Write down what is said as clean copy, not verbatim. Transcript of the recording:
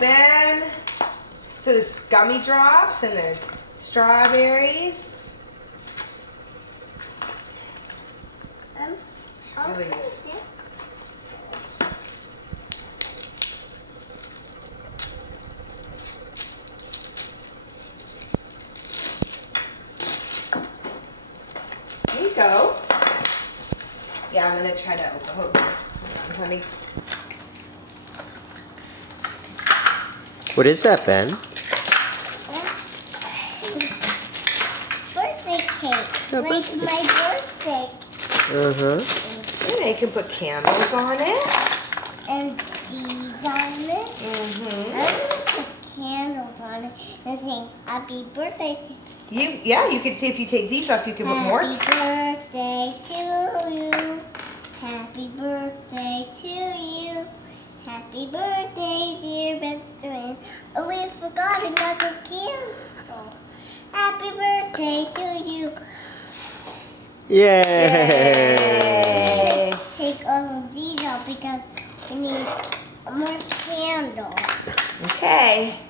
open. So there's gummy drops and there's strawberries. There you go. Yeah, I'm gonna try to open. Hold on, honey. What is that, Ben? Birthday cake. Like my birthday. And you can put candles on it. And these on it. I'm gonna put candles on it and sing happy birthday to You can see if you take these off, you can put more. Happy birthday to you. Happy birthday to you. Happy birthday, dear Benjamin. Oh, we forgot another candle. Happy birthday to you. Yay! Take all of these out because we need more candles. Okay.